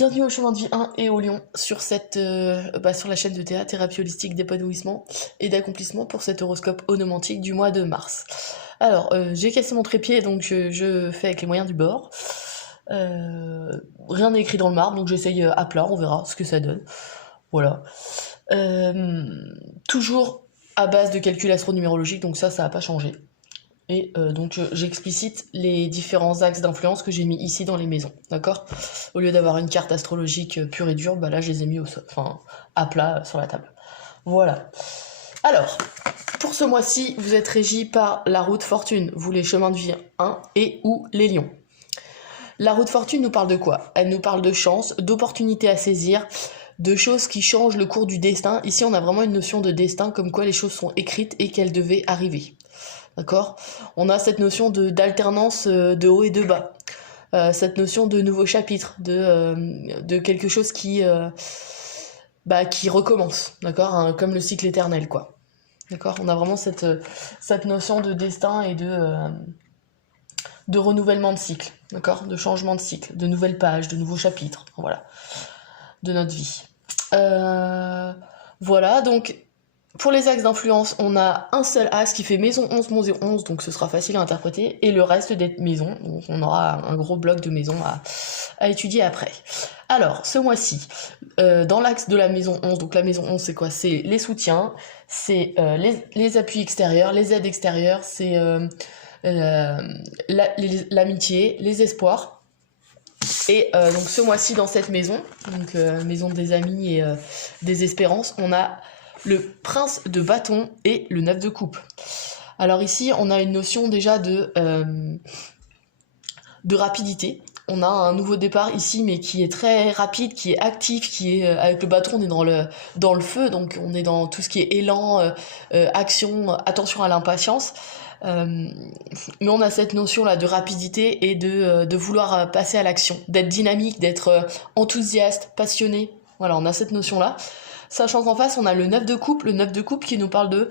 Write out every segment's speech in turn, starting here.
Bienvenue au chemin de vie 1 et au lion sur sur la chaîne de Théa, thérapie holistique d'épanouissement et d'accomplissement pour cet horoscope onomantique du mois de mars. Alors, j'ai cassé mon trépied, donc je fais avec les moyens du bord. Rien n'est écrit dans le marbre, donc j'essaye à plat, on verra ce que ça donne. Voilà. Toujours à base de calcul astronumérologique, donc ça n'a pas changé. Et donc j'explicite les différents axes d'influence que j'ai mis ici dans les maisons, d'accord? Au lieu d'avoir une carte astrologique pure et dure, bah là je les ai mis à plat sur la table. Voilà. Alors, pour ce mois-ci, vous êtes régi par la route fortune, vous les chemins de vie 1 et ou les lions. La route fortune nous parle de quoi? Elle nous parle de chance, d'opportunités à saisir, de choses qui changent le cours du destin. Ici on a vraiment une notion de destin, comme quoi les choses sont écrites et qu'elles devaient arriver. D'accord? On a cette notion d'alternance de haut et de bas. Cette notion de nouveau chapitre, de quelque chose qui recommence, d'accord? Hein, comme le cycle éternel, quoi. D'accord? On a vraiment cette notion de destin et de renouvellement de cycle, d'accord? De changement de cycle, de nouvelles pages, de nouveaux chapitres, voilà, de notre vie. Voilà, donc pour les axes d'influence, on a un seul axe qui fait maison 11, maison 11, donc ce sera facile à interpréter, et le reste des maisons, donc on aura un gros bloc de maisons à étudier après. Alors, ce mois-ci, dans l'axe de la maison 11, donc la maison 11 c'est quoi? C'est les soutiens, c'est les appuis extérieurs, les aides extérieures, c'est l'amitié, les espoirs. Et donc ce mois-ci dans cette maison, donc maison des amis et des espérances, on a le prince de bâton et le 9 de coupe. Alors ici, on a une notion déjà de rapidité. On a un nouveau départ ici, mais qui est très rapide, qui est actif, qui est avec le bâton, on est dans le feu, donc on est dans tout ce qui est élan, action, attention à l'impatience. Mais on a cette notion là de rapidité et de vouloir passer à l'action, d'être dynamique, d'être enthousiaste, passionné. Voilà, on a cette notion là. Sachant qu'en face, on a le 9 de coupe, qui nous parle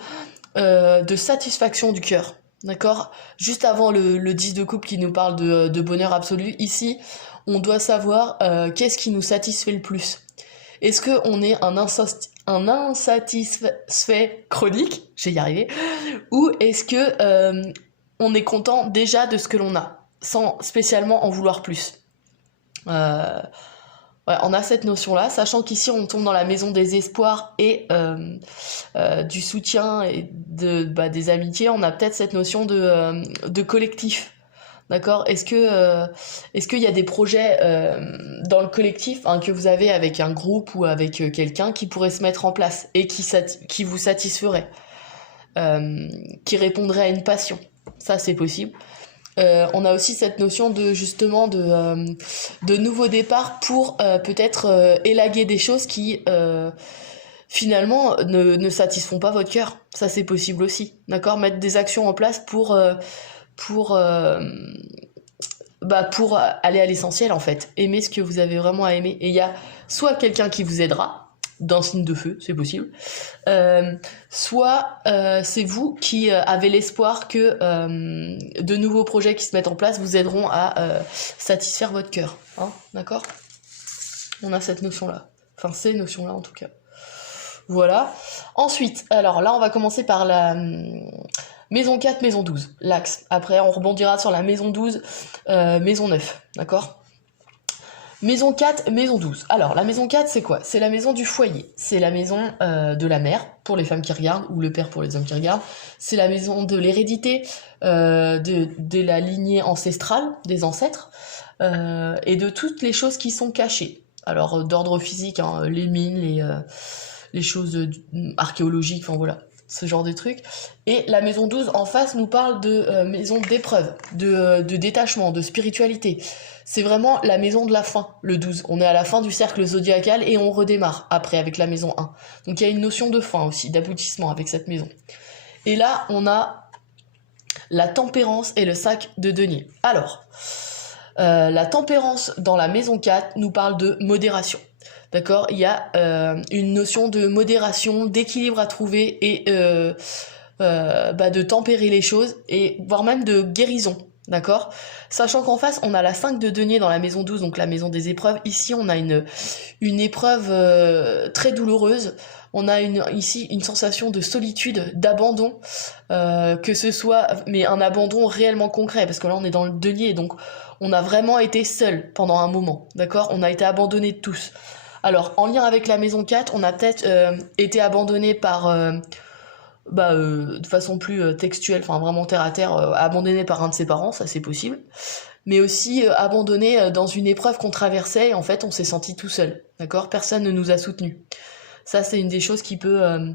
de satisfaction du cœur. D'accord? Juste avant le 10 de coupe qui nous parle de bonheur absolu, ici, on doit savoir qu'est-ce qui nous satisfait le plus. Est-ce qu'on est un insatisfait chronique, j'ai y arrivé, ou est-ce que on est content déjà de ce que l'on a, sans spécialement en vouloir plus? Ouais, on a cette notion-là, sachant qu'ici on tombe dans la maison des espoirs et du soutien et des amitiés. On a peut-être cette notion de collectif, d'accord? Est-ce qu'il y a des projets dans le collectif que vous avez avec un groupe ou avec quelqu'un qui pourrait se mettre en place et qui vous satisferait, qui répondrait à une passion? Ça, c'est possible. On a aussi cette notion de nouveau départ pour peut-être élaguer des choses qui finalement ne satisfont pas votre cœur. Ça c'est possible aussi, d'accord? Mettre des actions en place pour aller à l'essentiel en fait. Aimer ce que vous avez vraiment à aimer. Et il y a soit quelqu'un qui vous aidera, d'un signe de feu, c'est possible, soit c'est vous qui avez l'espoir que de nouveaux projets qui se mettent en place vous aideront à satisfaire votre cœur, hein, d'accord? On a cette notion-là, enfin ces notions-là en tout cas. Voilà. Ensuite, alors là on va commencer par la maison 4, maison 12, l'axe. Après on rebondira sur la maison 12, maison 9, d'accord? Maison 4, maison 12. Alors, la maison 4, c'est quoi? C'est la maison du foyer. C'est la maison de la mère, pour les femmes qui regardent, ou le père pour les hommes qui regardent. C'est la maison de l'hérédité, de la lignée ancestrale, des ancêtres, et de toutes les choses qui sont cachées. Alors, d'ordre physique, hein, les mines, les choses archéologiques, enfin voilà, ce genre de trucs. Et la maison 12, en face, nous parle de maison d'épreuve, de détachement, de spiritualité. C'est vraiment la maison de la fin, le 12. On est à la fin du cercle zodiacal et on redémarre après avec la maison 1. Donc il y a une notion de fin aussi, d'aboutissement avec cette maison. Et là, on a la tempérance et le sac de denier. Alors, la tempérance dans la maison 4 nous parle de modération. D'accord? Il y a une notion de modération, d'équilibre à trouver et de tempérer les choses, et voire même de guérison. D'accord? Sachant qu'en face, on a la 5 de denier dans la maison 12, donc la maison des épreuves. Ici, on a une épreuve très douloureuse. On a ici une sensation de solitude, d'abandon, que ce soit, mais un abandon réellement concret, parce que là, on est dans le denier, donc on a vraiment été seul pendant un moment. D'accord? On a été abandonnés de tous. Alors, en lien avec la maison 4, on a peut-être été abandonné par... de façon plus textuelle, enfin vraiment terre à terre, abandonné par un de ses parents, ça c'est possible, mais aussi abandonné dans une épreuve qu'on traversait, et en fait on s'est senti tout seul, d'accord? Personne ne nous a soutenus. Ça c'est une des choses qui peut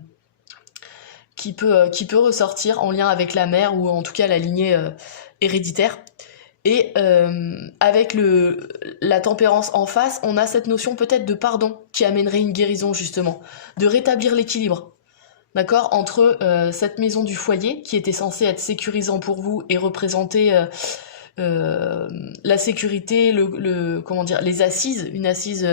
ressortir en lien avec la mère, ou en tout cas la lignée héréditaire. Et avec la tempérance en face, on a cette notion peut-être de pardon qui amènerait une guérison justement, de rétablir l'équilibre. D'accord, entre cette maison du foyer qui était censée être sécurisant pour vous et représenter la sécurité, comment dire, les assises, une assise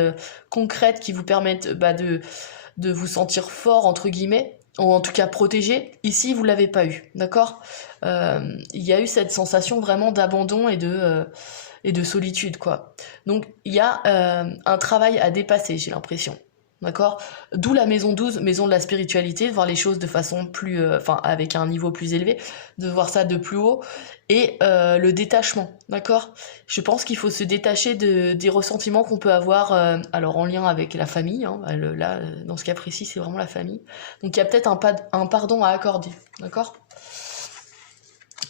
concrète qui vous permette de vous sentir fort entre guillemets, ou en tout cas protégé. Ici vous l'avez pas eu, d'accord. Il y a eu cette sensation vraiment d'abandon et de solitude quoi. Donc il y a un travail à dépasser, j'ai l'impression. D'accord? D'où la maison 12, maison de la spiritualité, de voir les choses de façon plus... avec un niveau plus élevé, de voir ça de plus haut, et le détachement, d'accord? Je pense qu'il faut se détacher des ressentiments qu'on peut avoir, alors en lien avec la famille, hein, là, dans ce cas précis, c'est vraiment la famille. Donc il y a peut-être un pardon à accorder, d'accord?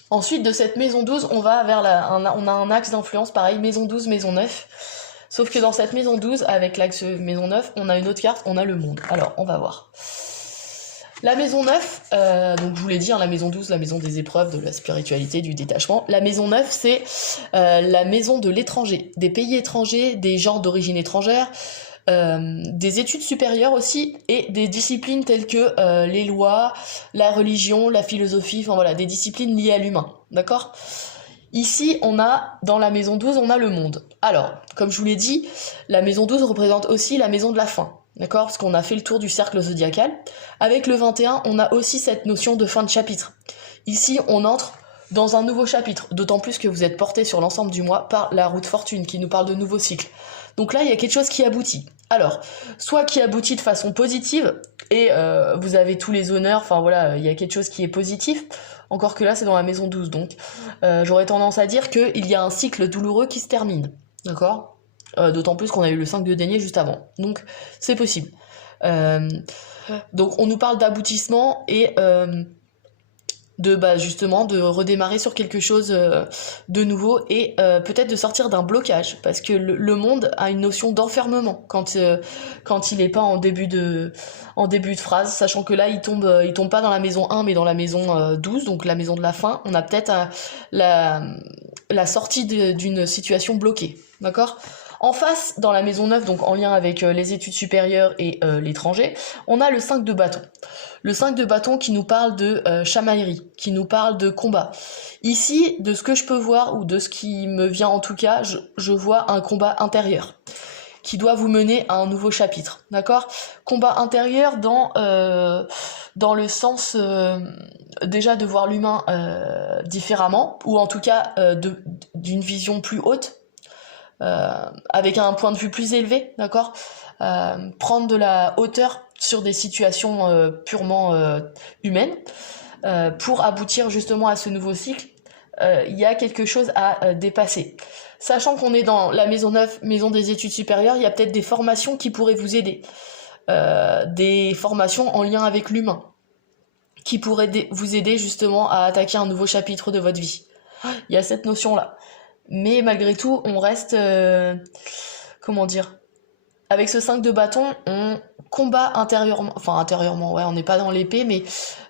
Ensuite, de cette maison 12, on va vers on a un axe d'influence, pareil, maison 12, maison 9. Sauf que dans cette maison 12, avec l'axe maison 9, on a une autre carte, on a le monde. Alors, on va voir. La maison 9, donc je vous l'ai dit, hein, la maison 12, la maison des épreuves, de la spiritualité, du détachement. La maison 9, c'est la maison de l'étranger, des pays étrangers, des gens d'origine étrangère, des études supérieures aussi, et des disciplines telles que les lois, la religion, la philosophie, enfin voilà, des disciplines liées à l'humain, d'accord ? Ici, on a, dans la maison 12, on a le monde. Alors, comme je vous l'ai dit, la maison 12 représente aussi la maison de la fin, d'accord? Parce qu'on a fait le tour du cercle zodiacal. Avec le 21, on a aussi cette notion de fin de chapitre. Ici, on entre dans un nouveau chapitre, d'autant plus que vous êtes porté sur l'ensemble du mois par la roue de fortune, qui nous parle de nouveaux cycles. Donc là, il y a quelque chose qui aboutit. Alors, soit qui aboutit de façon positive, et vous avez tous les honneurs, enfin voilà, il y a quelque chose qui est positif, encore que là, c'est dans la maison 12, donc j'aurais tendance à dire qu'il y a un cycle douloureux qui se termine, d'accord? D'autant plus qu'on a eu le 5 de denier juste avant, donc c'est possible. Donc on nous parle d'aboutissement et justement de redémarrer sur quelque chose de nouveau, et peut-être de sortir d'un blocage, parce que le monde a une notion d'enfermement quand il est pas en début de phrase, sachant que là il tombe pas dans la maison 1 mais dans la maison 12, donc la maison de la fin. On a peut-être la sortie d'une situation bloquée, d'accord? En face, dans la maison 9, donc en lien avec les études supérieures et l'étranger, on a le 5 de bâton. Le 5 de bâton qui nous parle de chamaillerie, qui nous parle de combat. Ici, de ce que je peux voir, ou de ce qui me vient en tout cas, je vois un combat intérieur qui doit vous mener à un nouveau chapitre, d'accord? Combat intérieur dans le sens déjà de voir l'humain différemment, ou en tout cas d'une vision plus haute, avec un point de vue plus élevé, d'accord? Prendre de la hauteur sur des situations purement humaines, pour aboutir justement à ce nouveau cycle. Il y a quelque chose à dépasser. Sachant qu'on est dans la maison 9, maison des études supérieures, il y a peut-être des formations qui pourraient vous aider. Des formations en lien avec l'humain, qui pourraient vous aider justement à attaquer un nouveau chapitre de votre vie. Il y a cette notion-là. Mais malgré tout, on reste... comment dire ? Avec ce 5 de bâton, on combat intérieurement, ouais, on n'est pas dans l'épée, mais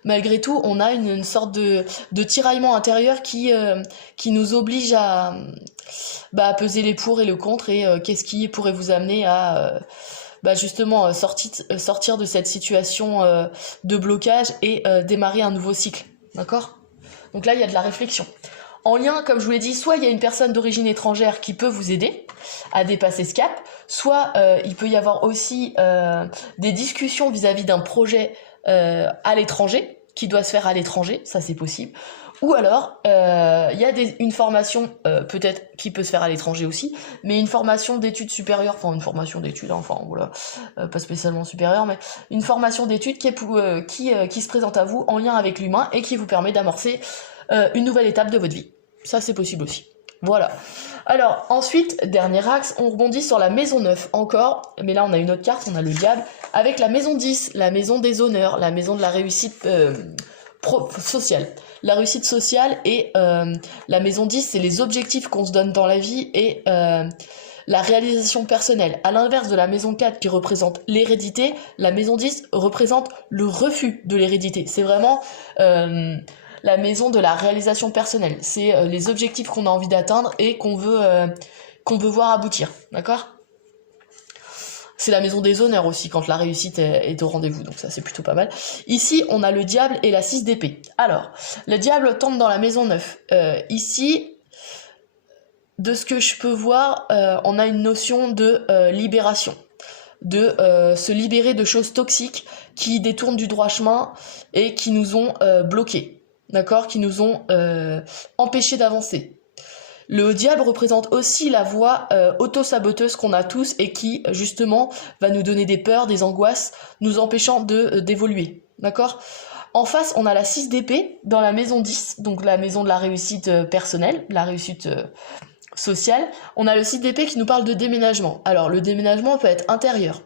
malgré tout, on a une sorte de tiraillement intérieur qui nous oblige à peser les pour et le contre, et qu'est-ce qui pourrait vous amener à justement sortir de cette situation de blocage et démarrer un nouveau cycle, d'accord ? Donc là, il y a de la réflexion. En lien, comme je vous l'ai dit, soit il y a une personne d'origine étrangère qui peut vous aider à dépasser ce cap, soit il peut y avoir aussi des discussions vis-à-vis d'un projet à l'étranger, qui doit se faire à l'étranger, ça c'est possible, Ou alors, il y a une formation, peut-être, qui peut se faire à l'étranger aussi, mais une formation d'études supérieures, enfin une formation d'études, enfin voilà, pas spécialement supérieure, mais une formation d'études qui se présente à vous en lien avec l'humain et qui vous permet d'amorcer une nouvelle étape de votre vie. Ça, c'est possible aussi. Voilà. Alors, ensuite, dernier axe, on rebondit sur la maison 9 encore, mais là on a une autre carte, on a le diable, avec la maison 10, la maison des honneurs, la maison de la réussite sociale. La réussite sociale et la maison 10, c'est les objectifs qu'on se donne dans la vie et la réalisation personnelle. À l'inverse de la maison 4 qui représente l'hérédité, la maison 10 représente le refus de l'hérédité. C'est vraiment la maison de la réalisation personnelle. C'est les objectifs qu'on a envie d'atteindre et qu'on veut voir aboutir. D'accord ? C'est la maison des honneurs aussi, quand la réussite est au rendez-vous, donc ça c'est plutôt pas mal. Ici, on a le diable et la 6 d'épée. Alors, le diable tombe dans la maison 9. Ici, de ce que je peux voir, on a une notion de libération, de se libérer de choses toxiques qui détournent du droit chemin et qui nous ont bloqués, d'accord ? Qui nous ont empêchés d'avancer. Le diable représente aussi la voie auto-saboteuse qu'on a tous et qui, justement, va nous donner des peurs, des angoisses, nous empêchant d'évoluer. D'accord ? En face, on a la 6 d'épée dans la maison 10, donc la maison de la réussite personnelle, la réussite sociale. On a le 6 d'épée qui nous parle de déménagement. Alors, le déménagement peut être intérieur.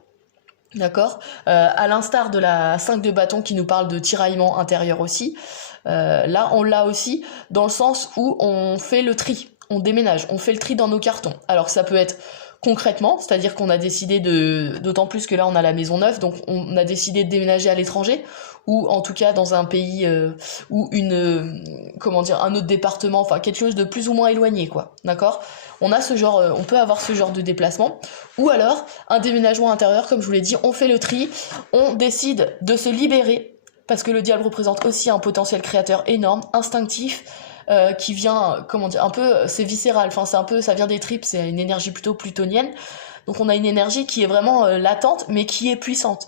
D'accord ? À l'instar de la 5 de bâton qui nous parle de tiraillement intérieur aussi. Là, on l'a aussi dans le sens où on fait le tri. On déménage, on fait le tri dans nos cartons. Alors ça peut être concrètement, c'est-à-dire qu'on a décidé d'autant plus que là on a la maison neuve, donc on a décidé de déménager à l'étranger, ou en tout cas dans un pays ou un autre département, enfin quelque chose de plus ou moins éloigné, quoi. D'accord ? On peut avoir ce genre de déplacement, ou alors un déménagement intérieur, comme je vous l'ai dit, on fait le tri, on décide de se libérer, parce que le diable représente aussi un potentiel créateur énorme, instinctif, qui vient, un peu, c'est viscéral, enfin ça vient des tripes, c'est une énergie plutôt plutonienne. Donc on a une énergie qui est vraiment latente, mais qui est puissante.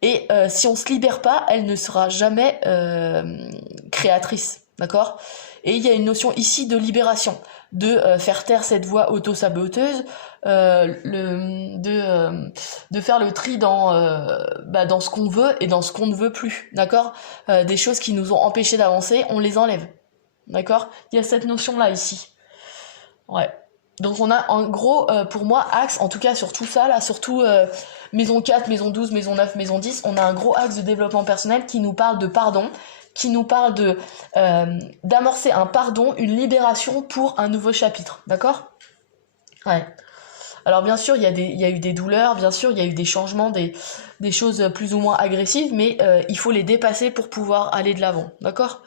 Et si on se libère pas, elle ne sera jamais créatrice, d'accord ? Et il y a une notion ici de libération, de faire taire cette voix auto-saboteuse, de faire le tri dans ce qu'on veut et dans ce qu'on ne veut plus, d'accord ? Des choses qui nous ont empêchés d'avancer, on les enlève. D'accord ? Il y a cette notion-là ici. Ouais. Donc on a en gros, pour moi, axe, en tout cas sur tout ça, là, surtout maison 4, maison 12, maison 9, maison 10, on a un gros axe de développement personnel qui nous parle de pardon, qui nous parle d'amorcer un pardon, une libération pour un nouveau chapitre. D'accord ? Ouais. Alors bien sûr, il y a eu des douleurs, bien sûr, il y a eu des changements, des choses plus ou moins agressives, mais il faut les dépasser pour pouvoir aller de l'avant. D'accord ?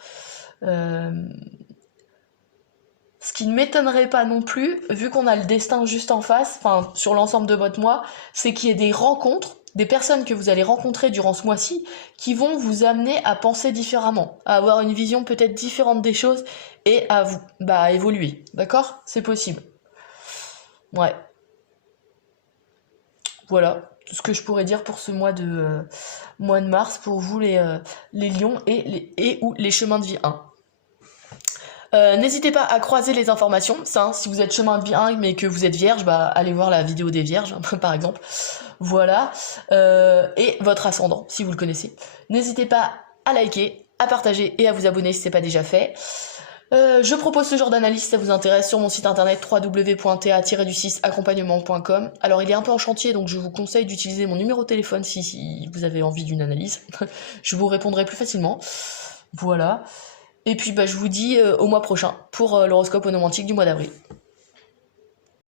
Ce qui ne m'étonnerait pas non plus, vu qu'on a le destin juste en face, enfin sur l'ensemble de votre mois, c'est qu'il y ait des rencontres, des personnes que vous allez rencontrer durant ce mois-ci, qui vont vous amener à penser différemment, à avoir une vision peut-être différente des choses et à évoluer. D'accord ? C'est possible. Ouais. Voilà tout ce que je pourrais dire pour ce mois de mars pour vous les lions ou les chemins de vie 1. N'hésitez pas à croiser les informations, ça, si vous êtes chemin de vie 1 mais que vous êtes vierge, allez voir la vidéo des vierges, par exemple. Voilà. Et votre ascendant, si vous le connaissez. N'hésitez pas à liker, à partager et à vous abonner si ce n'est pas déjà fait. Je propose ce genre d'analyse si ça vous intéresse sur mon site internet www.ta-du6accompagnement.com. Alors il est un peu en chantier, donc je vous conseille d'utiliser mon numéro de téléphone si vous avez envie d'une analyse. Je vous répondrai plus facilement. Voilà. Et puis je vous dis au mois prochain pour l'horoscope onomantique du mois d'avril.